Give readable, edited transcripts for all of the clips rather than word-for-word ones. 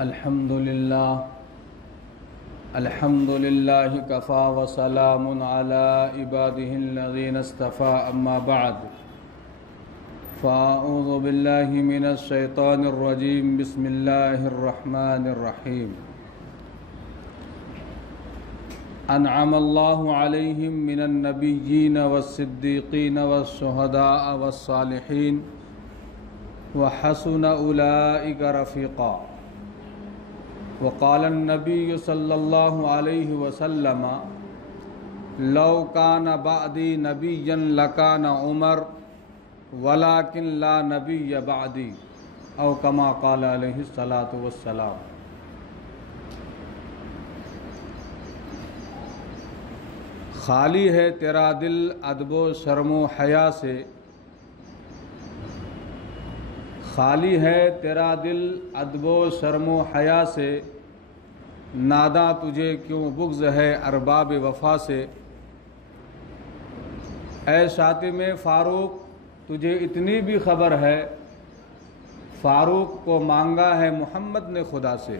الحمد لله كفى وسلام على عباده الذين اصطفى أما بعد فأعوذ بالله من الشيطان الرجيم بسم الله الرحمن الرحيم أنعم الله عليهم من النبيين والصديقين والشهداء والصالحين وحسن أولئك رفيقا وقال النبي صلى الله عليه وسلم لو كان بعدي نبيا لكان عمر ولكن لا نبي بعدي او كما قال عليه الصلاة والسلام۔ خالی ہے تیرا دل ادب و شرم و حیا سے، خالی ہے تیرا دل ادب و شرم و حیا سے، ناداں تجھے کیوں بغض ہے ارباب وفا سے۔ اے شاطم فاروق تجھے اتنی بھی خبر ہے، فاروق کو مانگا ہے محمد نے خدا سے۔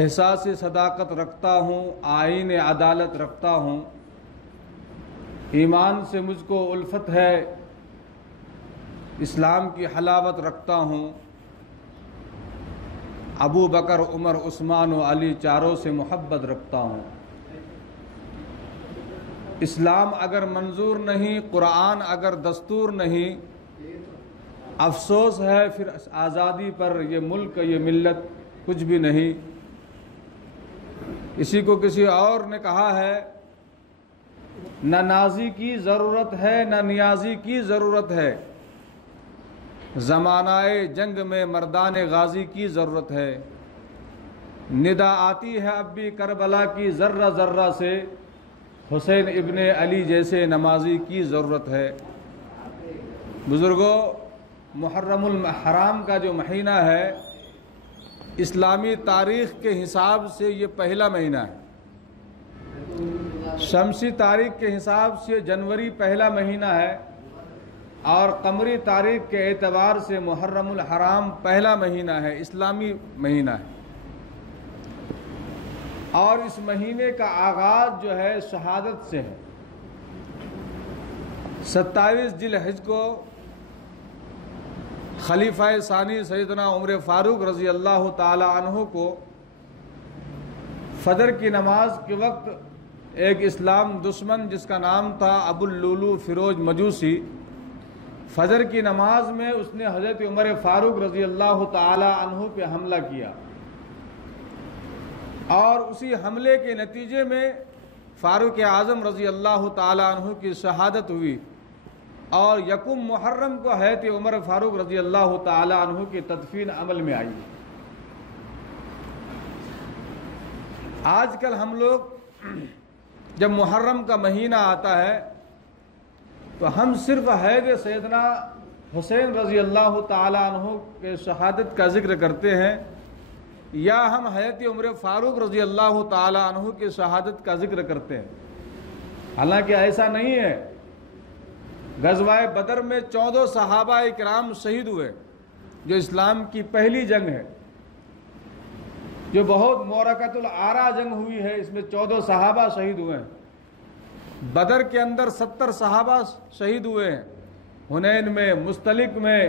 احساس صداقت رکھتا ہوں، آئین عدالت رکھتا ہوں، ایمان سے مجھ کو الفت ہے، اسلام کی حلاوت رکھتا ہوں، ابو بکر عمر عثمان و علی چاروں سے محبت رکھتا ہوں۔ اسلام اگر منظور نہیں، قرآن اگر دستور نہیں، افسوس ہے پھر آزادی پر، یہ ملک یہ ملت کچھ بھی نہیں۔ اسی کو کسی اور نے کہا ہے، نہ نازی کی ضرورت ہے نہ نیازی کی ضرورت ہے، زمانہ جنگ میں مردان غازی کی ضرورت ہے۔ ندا آتی ہے اب بھی کربلا کی ذرہ ذرہ سے، حسین ابن علی جیسے نمازی کی ضرورت ہے۔ بزرگوں، محرم الحرام کا جو مہینہ ہے، اسلامی تاریخ کے حساب سے یہ پہلا مہینہ ہے۔ شمسی تاریخ کے حساب سے جنوری پہلا مہینہ ہے، اور قمری تاریخ کے اعتبار سے محرم الحرام پہلا مہینہ ہے، اسلامی مہینہ ہے۔ اور اس مہینے کا آغاز جو ہے شہادت سے ہے۔ 27 ذی الحجہ کو خلیفہ ثانی سیدنا عمر فاروق رضی اللہ تعالی عنہ کو فجر کی نماز کے وقت ایک اسلام دشمن جس کا نام تھا ابو اللولو فیروز مجوسی، فجر کی نماز میں اس نے حضرت عمر فاروق رضی اللہ تعالی عنہ پہ حملہ کیا، اور اسی حملے کے نتیجے میں فاروق اعظم رضی اللہ تعالی عنہ کی شہادت ہوئی، اور یکم محرم کو حضرت عمر فاروق رضی اللہ تعالی عنہ کی تدفین عمل میں آئی۔ آج کل ہم لوگ جب محرم کا مہینہ آتا ہے تو ہم صرف حید سیدنا حسین رضی اللہ تعالی عنہ کے شہادت کا ذکر کرتے ہیں، یا ہم حضرت عمر فاروق رضی اللہ تعالی عنہ کی شہادت کا ذکر کرتے ہیں۔ حالانکہ ایسا نہیں ہے۔ غزوہ بدر میں 14 صحابہ کرام شہید ہوئے، جو اسلام کی پہلی جنگ ہے، جو بہت معرکۃ العارا جنگ ہوئی ہے، اس میں 14 صحابہ شہید ہوئے ہیں۔ بدر کے اندر 70 صحابہ شہید ہوئے ہیں، حنین میں، مستلق میں،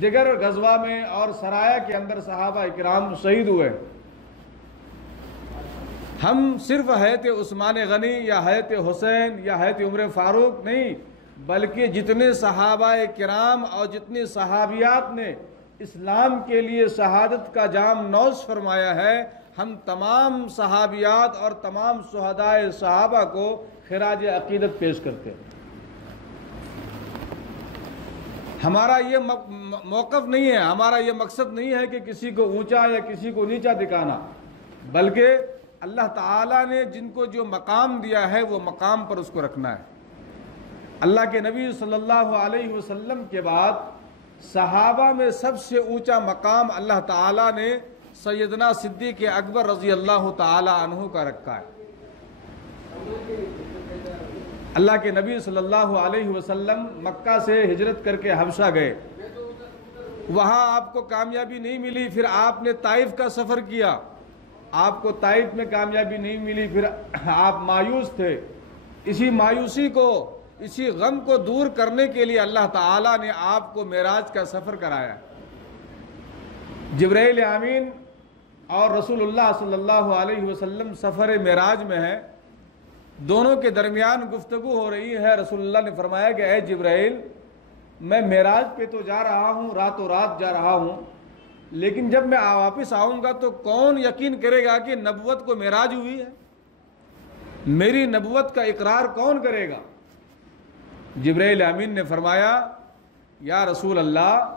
دیگر غزوہ میں اور سرایا کے اندر صحابہ اکرام شہید ہوئے۔ ہم صرف حضرت عثمان غنی یا حضرت حسین یا حضرت عمر فاروق نہیں، بلکہ جتنے صحابہ کرام اور جتنی صحابیات نے اسلام کے لیے شہادت کا جام نوش فرمایا ہے، ہم تمام صحابیات اور تمام شہداء صحابہ کو خراج عقیدت پیش کرتے ہیں۔ ہمارا یہ موقف نہیں ہے، ہمارا یہ مقصد نہیں ہے کہ کسی کو اونچا یا کسی کو نیچا دکھانا، بلکہ اللہ تعالیٰ نے جن کو جو مقام دیا ہے وہ مقام پر اس کو رکھنا ہے۔ اللہ کے نبی صلی اللہ علیہ وسلم کے بعد صحابہ میں سب سے اونچا مقام اللہ تعالیٰ نے سیدنا صدیق اکبر رضی اللہ تعالی عنہ کا رکھا ہے۔ اللہ کے نبی صلی اللہ علیہ وسلم مکہ سے ہجرت کر کے حبشہ گئے، وہاں آپ کو کامیابی نہیں ملی، پھر آپ نے طائف کا سفر کیا، آپ کو طائف میں کامیابی نہیں ملی، پھر آپ مایوس تھے۔ اسی مایوسی کو، اسی غم کو دور کرنے کے لیے اللہ تعالیٰ نے آپ کو معراج کا سفر کرایا۔ جبرائیل امین اور رسول اللہ صلی اللہ علیہ وسلم سفر معراج میں ہیں، دونوں کے درمیان گفتگو ہو رہی ہے۔ رسول اللہ نے فرمایا کہ اے جبرائیل، میں معراج پہ تو جا رہا ہوں، راتوں رات جا رہا ہوں، لیکن جب میں واپس آؤں گا تو کون یقین کرے گا کہ نبوت کو معراج ہوئی ہے؟ میری نبوت کا اقرار کون کرے گا؟ جبرائیل امین نے فرمایا یا رسول اللہ،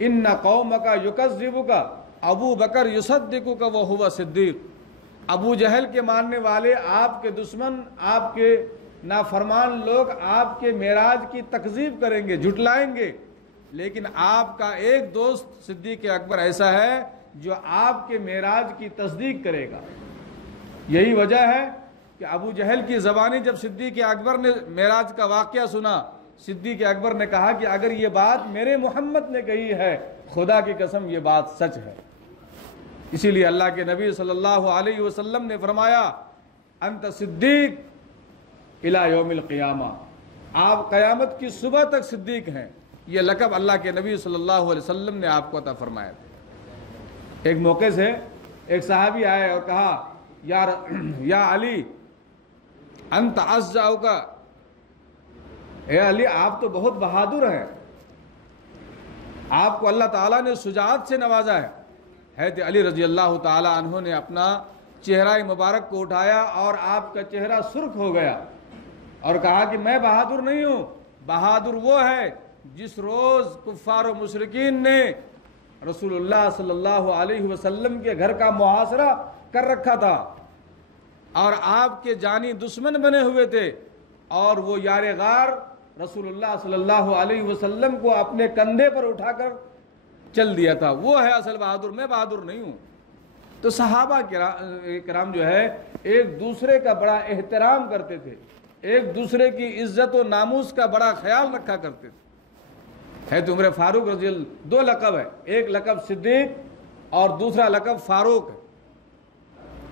ان قومک یکذبک ابو بکر یصدقک وہو صدیق۔ ابو جہل کے ماننے والے، آپ کے دشمن، آپ کے نافرمان لوگ آپ کے معراج کی تکذیب کریں گے، جھٹلائیں گے، لیکن آپ کا ایک دوست صدیق اکبر ایسا ہے جو آپ کے معراج کی تصدیق کرے گا۔ یہی وجہ ہے کہ ابو جہل کی زبانی جب صدیق اکبر نے معراج کا واقعہ سنا، صدیق اکبر نے کہا کہ اگر یہ بات میرے محمد نے کہی ہے، خدا کی قسم یہ بات سچ ہے۔ اسی لیے اللہ کے نبی صلی اللہ علیہ وسلم نے فرمایا انت صدیق الی یوم القیامہ، آپ قیامت کی صبح تک صدیق ہیں۔ یہ لقب اللہ کے نبی صلی اللہ علیہ وسلم نے آپ کو عطا فرمایا تھا۔ ایک موقع سے ایک صحابی آئے اور کہا یا علی انت اشجاعک، اے علی آپ تو بہت بہادر ہیں، آپ کو اللہ تعالیٰ نے شجاعت سے نوازا ہے۔ حضرت علی رضی اللہ تعالیٰ عنہ نے اپنا چہرہ مبارک کو اٹھایا اور آپ کا چہرہ سرخ ہو گیا اور کہا کہ میں بہادر نہیں ہوں، بہادر وہ ہے جس روز کفار و مشرکین نے رسول اللہ صلی اللہ علیہ وسلم کے گھر کا محاصرہ کر رکھا تھا اور آپ کے جانی دشمن بنے ہوئے تھے، اور وہ یار غار رسول اللہ صلی اللہ علیہ وسلم کو اپنے کندھے پر اٹھا کر چل دیا تھا، وہ ہے اصل بہادر، میں بہادر نہیں ہوں۔ تو صحابہ کرام جو ہے ایک دوسرے کا بڑا احترام کرتے تھے، ایک دوسرے کی عزت و ناموس کا بڑا خیال رکھا کرتے تھے۔ ہے تو عمر فاروق رضی اللہ، دو لقب ہے، ایک لقب صدیق اور دوسرا لقب فاروق ہے۔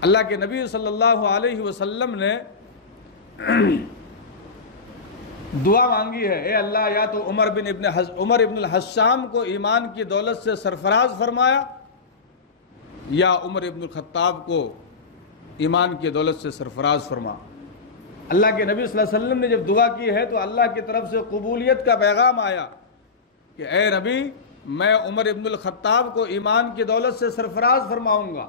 اللہ کے نبی صلی اللہ علیہ وسلم نے دعا مانگی ہے، اے اللہ یا تو عمر ابن الحشام کو ایمان کی دولت سے سرفراز فرمایا، یا عمر ابن الخطاب کو ایمان کی دولت سے سرفراز فرما۔ اللہ کے نبی صلی اللہ علیہ وسلم نے جب دعا کی ہے تو اللہ کی طرف سے قبولیت کا پیغام آیا کہ اے نبی، میں عمر ابن الخطاب کو ایمان کی دولت سے سرفراز فرماؤں گا،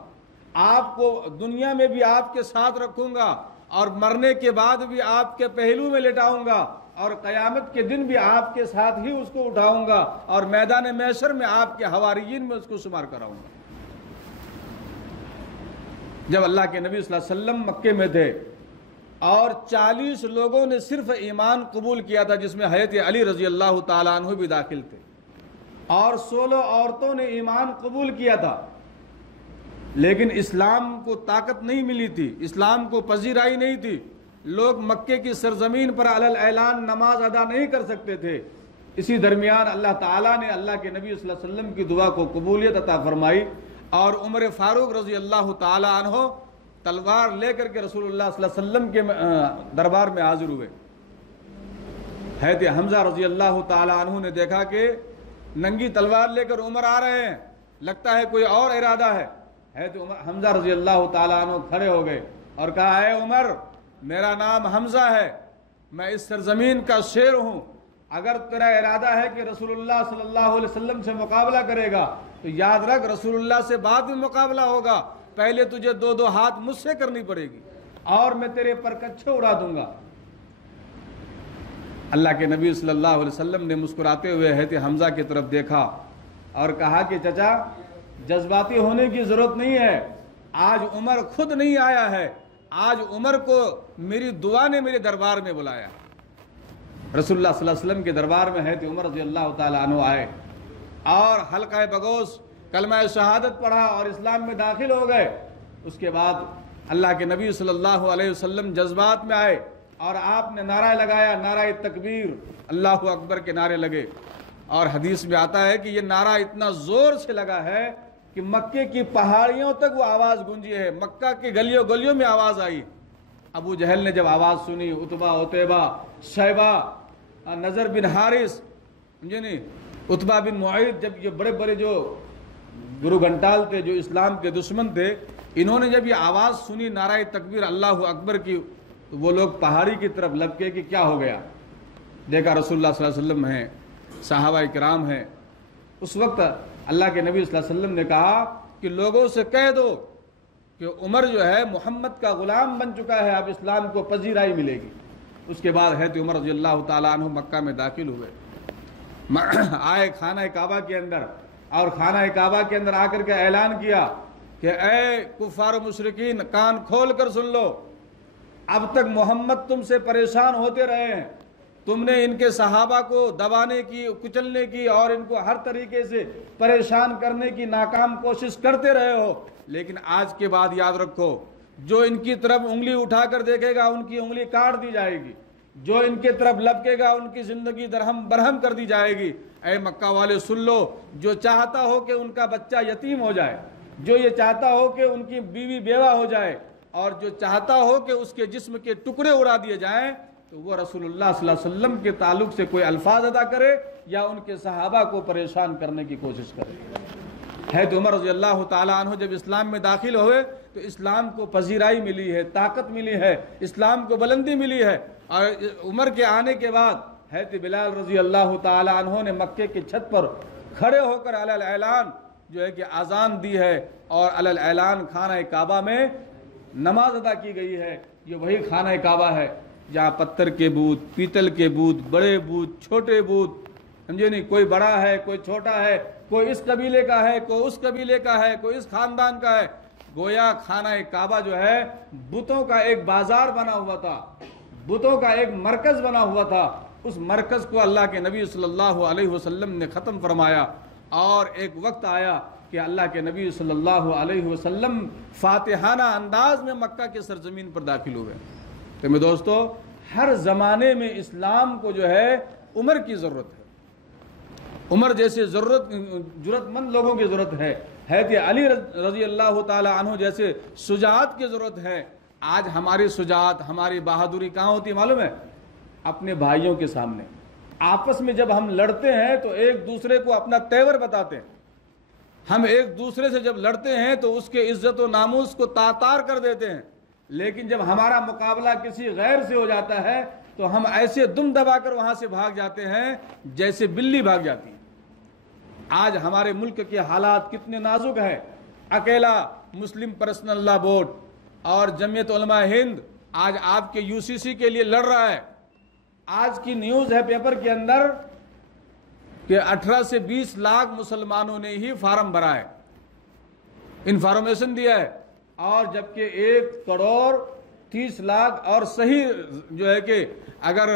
آپ کو دنیا میں بھی آپ کے ساتھ رکھوں گا اور مرنے کے بعد بھی آپ کے پہلو میں لٹاؤں گا، اور قیامت کے دن بھی آپ کے ساتھ ہی اس کو اٹھاؤں گا، اور میدان محشر میں آپ کے حواریین میں اس کو شمار کراؤں گا۔ جب اللہ کے نبی صلی اللہ علیہ وسلم مکے میں تھے اور 40 لوگوں نے صرف ایمان قبول کیا تھا، جس میں حضرت علی رضی اللہ تعالیٰ عنہ بھی داخل تھے، اور 16 عورتوں نے ایمان قبول کیا تھا، لیکن اسلام کو طاقت نہیں ملی تھی، اسلام کو پذیرائی نہیں تھی، لوگ مکے کی سرزمین پر علی الاعلان نماز ادا نہیں کر سکتے تھے۔ اسی درمیان اللہ تعالیٰ نے اللہ کے نبی صلی اللہ علیہ وسلم کی دعا کو قبولیت عطا فرمائی، اور عمر فاروق رضی اللہ تعالیٰ عنہ تلوار لے کر کے رسول اللہ صلی اللہ علیہ وسلم کے دربار میں حاضر ہوئے۔ حضرت حمزہ رضی اللہ تعالیٰ عنہ نے دیکھا کہ ننگی تلوار لے کر عمر آ رہے ہیں، لگتا ہے کوئی اور ارادہ ہے۔ حضرت حمزہ رضی اللہ تعالیٰ عنہ کھڑے ہو گئے اور کہا اے عمر، میرا نام حمزہ ہے، میں اس سرزمین کا شیر ہوں، اگر تیرا ارادہ ہے کہ رسول اللہ صلی اللہ علیہ وسلم سے مقابلہ کرے گا تو یاد رکھ رسول اللہ سے بعد میں مقابلہ ہوگا، پہلے تجھے 2 ہاتھ مجھ سے کرنی پڑے گی اور میں تیرے پر کچھے اڑا دوں گا۔ اللہ کے نبی صلی اللہ علیہ وسلم نے مسکراتے ہوئے حضرت حمزہ کی طرف دیکھا اور کہا کہ چچا، جذباتی ہونے کی ضرورت نہیں ہے، آج عمر خود نہیں آیا ہے، آج عمر کو میری دعا نے میرے دربار میں بلایا۔ رسول اللہ صلی اللہ علیہ وسلم کے دربار میں حضرت عمر رضی اللہ تعالیٰ عنہ آئے اور حلقہ بگوش کلمہ شہادت پڑھا اور اسلام میں داخل ہو گئے۔ اس کے بعد اللہ کے نبی صلی اللہ علیہ وسلم جذبات میں آئے اور آپ نے نعرہ لگایا، نعرہ تکبیر، اللہ اکبر کے نعرے لگے، اور حدیث میں آتا ہے کہ یہ نعرہ اتنا زور سے لگا ہے کہ مکے کی پہاڑیوں تک وہ آواز گونجی ہے، مکہ کی گلیوں گلیوں میں آواز آئی۔ ابو جہل نے جب آواز سنی، عتبہ، عتیبہ، شیبہ، نضر بن حارث، سمجھے نہیں، عتبہ بن معیط، جب یہ بڑے بڑے جو گرو گھنٹال تھے، جو اسلام کے دشمن تھے، انہوں نے جب یہ آواز سنی نعرہ تکبیر اللہ اکبر کی، تو وہ لوگ پہاڑی کی طرف لپکے کہ کیا ہو گیا۔ دیکھا رسول اللہ صلی اللہ علیہ وسلم ہیں، صحابہ کرام ہیں۔ اس وقت اللہ کے نبی صلی اللہ علیہ وسلم نے کہا کہ لوگوں سے کہہ دو کہ عمر جو ہے محمد کا غلام بن چکا ہے، اب اسلام کو پذیرائی ملے گی۔ اس کے بعد حضرت عمر رضی اللہ تعالیٰ عنہ مکہ میں داخل ہوئے، آئے خانہ کعبہ کے اندر، اور خانہ کعبہ کے اندر آ کر کے اعلان کیا کہ اے کفار و مشرکین، کان کھول کر سن لو، اب تک محمد تم سے پریشان ہوتے رہے ہیں، تم نے ان کے صحابہ کو دبانے کی، کچلنے کی اور ان کو ہر طریقے سے پریشان کرنے کی ناکام کوشش کرتے رہے ہو، لیکن آج کے بعد یاد رکھو، جو ان کی طرف انگلی اٹھا کر دیکھے گا ان کی انگلی کاٹ دی جائے گی، جو ان کے طرف لپکے گا ان کی زندگی درہم برہم کر دی جائے گی۔ اے مکہ والے سن لو، جو چاہتا ہو کہ ان کا بچہ یتیم ہو جائے، جو یہ چاہتا ہو کہ ان کی بیوی بیوہ ہو جائے، اور جو چاہتا ہو کہ اس کے جسم کے ٹکڑے اڑا دیے جائیں، تو وہ رسول اللہ صلی اللہ علیہ وسلم کے تعلق سے کوئی الفاظ ادا کرے یا ان کے صحابہ کو پریشان کرنے کی کوشش کرے۔ حضرت عمر رضی اللہ تعالیٰ عنہ جب اسلام میں داخل ہوئے تو اسلام کو پذیرائی ملی ہے، طاقت ملی ہے، اسلام کو بلندی ملی ہے۔ اور عمر کے آنے کے بعد حضرت بلال رضی اللہ تعالیٰ عنہ نے مکے کی چھت پر کھڑے ہو کر علی الاعلان جو ہے کہ اذان دی ہے، اور علی الاعلان خانہ کعبہ میں نماز ادا کی گئی ہے۔ یہ وہی خانہ کعبہ ہے جہاں پتھر کے بت، پیتل کے بت، بڑے بت، چھوٹے بت، سمجھے نہیں، کوئی بڑا ہے کوئی چھوٹا ہے، کوئی اس قبیلے کا ہے کوئی اس قبیلے کا ہے، کوئی اس خاندان کا ہے۔ گویا خانہ کعبہ جو ہے بتوں کا ایک بازار بنا ہوا تھا، بتوں کا ایک مرکز بنا ہوا تھا۔ اس مرکز کو اللہ کے نبی صلی اللہ علیہ وسلم نے ختم فرمایا، اور ایک وقت آیا کہ اللہ کے نبی صلی اللہ علیہ وسلم فاتحانہ انداز میں مکہ کے سرزمین پر داخل ہوئے۔ تو میرے دوستو، ہر زمانے میں اسلام کو جو ہے عمر کی ضرورت ہے، عمر جیسے جرأت مند لوگوں کی ضرورت ہے، حضرت علی رضی اللہ تعالیٰ عنہ جیسے شجاعت کی ضرورت ہے۔ آج ہماری شجاعت، ہماری بہادری کہاں ہوتی ہے معلوم ہے؟ اپنے بھائیوں کے سامنے۔ آپس میں جب ہم لڑتے ہیں تو ایک دوسرے کو اپنا تیور بتاتے ہیں، ہم ایک دوسرے سے جب لڑتے ہیں تو اس کے عزت و ناموس کو تار کر دیتے ہیں، لیکن جب ہمارا مقابلہ کسی غیر سے ہو جاتا ہے تو ہم ایسے دم دبا کر وہاں سے بھاگ جاتے ہیں جیسے بلی بھاگ جاتی ہے۔ آج ہمارے ملک کے حالات کتنے نازک ہیں۔ اکیلا مسلم پرسنل لا بورڈ اور جمعیت علماء ہند آج آپ کے UCC کے لیے لڑ رہا ہے۔ آج کی نیوز ہے پیپر کے اندر کہ 18 سے 20 لاکھ مسلمانوں نے ہی فارم بھرا ہے، انفارمیشن دیا ہے، اور جبکہ 1 کروڑ 30 لاکھ اور صحیح جو ہے کہ اگر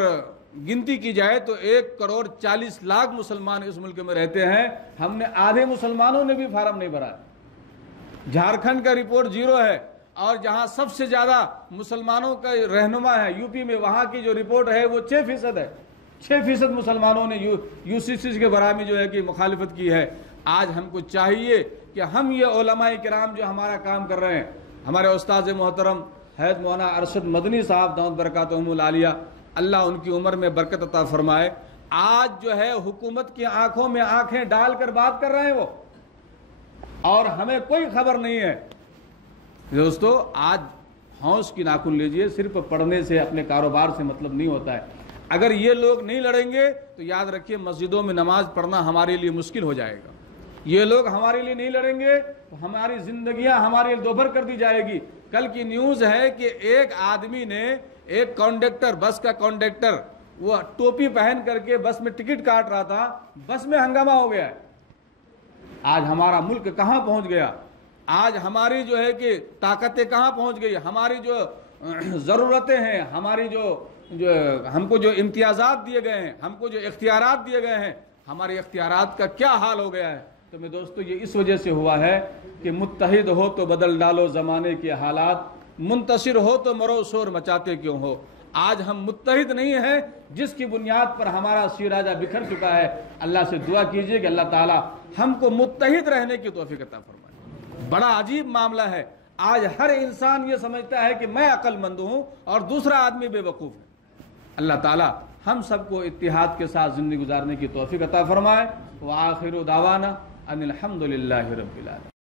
گنتی کی جائے تو 1 کروڑ 40 لاکھ مسلمان اس ملک میں رہتے ہیں۔ ہم نے آدھے مسلمانوں نے بھی فارم نہیں بھرا ہے۔ جھارکھنڈ کا رپورٹ 0 ہے، اور جہاں سب سے زیادہ مسلمانوں کا رہنما ہے UP میں، وہاں کی جو رپورٹ ہے وہ 6% ہے۔ 6% مسلمانوں نے UCC کے بارے میں جو ہے کہ مخالفت کی ہے۔ آج ہم کو چاہیے کہ ہم یہ علماء کرام جو ہمارا کام کر رہے ہیں، ہمارے استاذ محترم حضرت مولانا ارشد مدنی صاحب دامت برکاتہم العالیہ، اللہ ان کی عمر میں برکت عطا فرمائے، آج جو ہے حکومت کی آنکھوں میں آنکھیں ڈال کر بات کر رہے ہیں وہ، اور ہمیں کوئی خبر نہیں ہے۔ دوستو، آج ہوش کی ناخن لیجئے، صرف پڑھنے سے اپنے کاروبار سے مطلب نہیں ہوتا ہے۔ اگر یہ لوگ نہیں لڑیں گے تو یاد رکھیے مسجدوں میں نماز پڑھنا ہمارے لیے مشکل ہو جائے گا۔ یہ لوگ ہمارے لیے نہیں لڑیں گے تو ہماری زندگیاں ہمارے لیے دوبھر کر دی جائے گی۔ کل کی نیوز ہے کہ ایک آدمی نے، ایک کنڈکٹر، بس کا کنڈکٹر، وہ ٹوپی پہن کر کے بس میں ٹکٹ کاٹ رہا تھا، بس میں ہنگامہ ہو گیا ہے۔ آج ہمارا ملک کہاں پہنچ گیا؟ آج ہماری جو ہے کہ طاقتیں کہاں پہنچ گئی؟ ہماری جو ضرورتیں ہیں، ہماری جو ہم کو جو امتیازات دیے گئے ہیں، ہم کو جو اختیارات دیے گئے ہیں، ہمارے اختیارات کا کیا حال ہو گیا ہے؟ تو میں دوستو، یہ اس وجہ سے ہوا ہے کہ متحد ہو تو بدل ڈالو زمانے کے حالات، منتصر ہو تو مرو شور مچاتے کیوں ہو۔ آج ہم متحد نہیں ہیں، جس کی بنیاد پر ہمارا سیراجہ بکھر چکا ہے۔ اللہ سے دعا کیجئے کہ اللہ تعالی ہم کو متحد رہنے کی توفیق عطا فرمائے۔ بڑا عجیب معاملہ ہے، آج ہر انسان یہ سمجھتا ہے کہ میں عقل مند ہوں اور دوسرا آدمی بے وقوف ہے۔ اللہ تعالی ہم سب کو اتحاد کے ساتھ زندگی گزارنے کی توفیق عطا فرمائے۔ وآخر دعوانا ان الحمد للہ رب العالمین۔